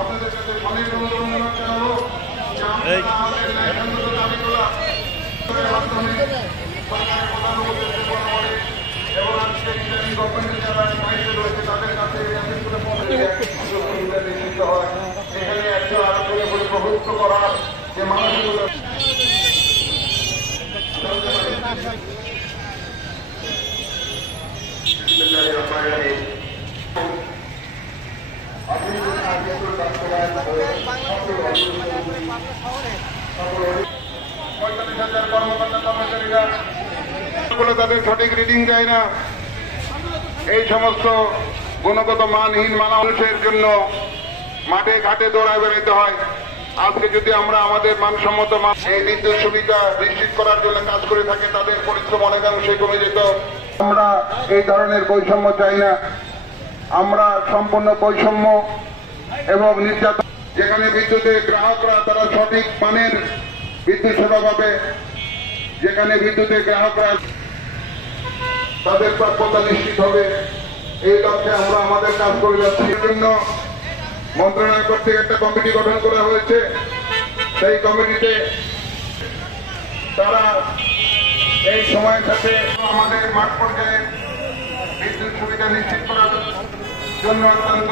আপনাদের কাছে স্বাধীন অনুরোধ জানাবো যে আমরা আমাদের ন্যায়সঙ্গত দাবিগুলো মাধ্যমে সরকারের প্রধান উপদেষ্টা বরাবরে এবং আজকে ইন্টারিম গভর্নমেন্টের যারা দায়িত্বে রয়েছে তাদের কাছে সুবিধা নিশ্চিত হয়। এখানে একটু আরো করে প্রভুত্ব করার যে মানুষগুলো তাদের সঠিক রিডিং দেয় না। এই সমস্ত গুণগত মানহীন মানুষের জন্য মাঠে ঘাটে দৌড়ায় বেড়াইতে হয়। আজকে যদি আমরা আমাদের মানসম্মত এই বিদ্যুৎ সুবিধা নিশ্চিত করার জন্য কাজ করে থাকি, তাদের পরিশ্রম অনেকাংশে কমে যেত। আমরা এই ধরনের বৈষম্য চাই না। আমরা সম্পূর্ণ বৈষম্য এবং নির্যাতন, যেখানে বিদ্যুতের গ্রাহকরা তারা সঠিক মানের বিদ্যুৎ সেবা পাবে, যেখানে বিদ্যুতের গ্রাহকরা তাদের প্রাপ্যতা নিশ্চিত হবে, এই লক্ষ্যে আমরা আমাদের কাজ করে যাচ্ছি। এর জন্য মন্ত্রণালয় কর্তৃক একটা কমিটি গঠন করা হয়েছে। সেই কমিটিতে তারা এই সময়ের সাথে আমাদের মাঠ পর্যায়ে বিদ্যুৎ সুবিধা নিশ্চিত করার জন্য অত্যন্ত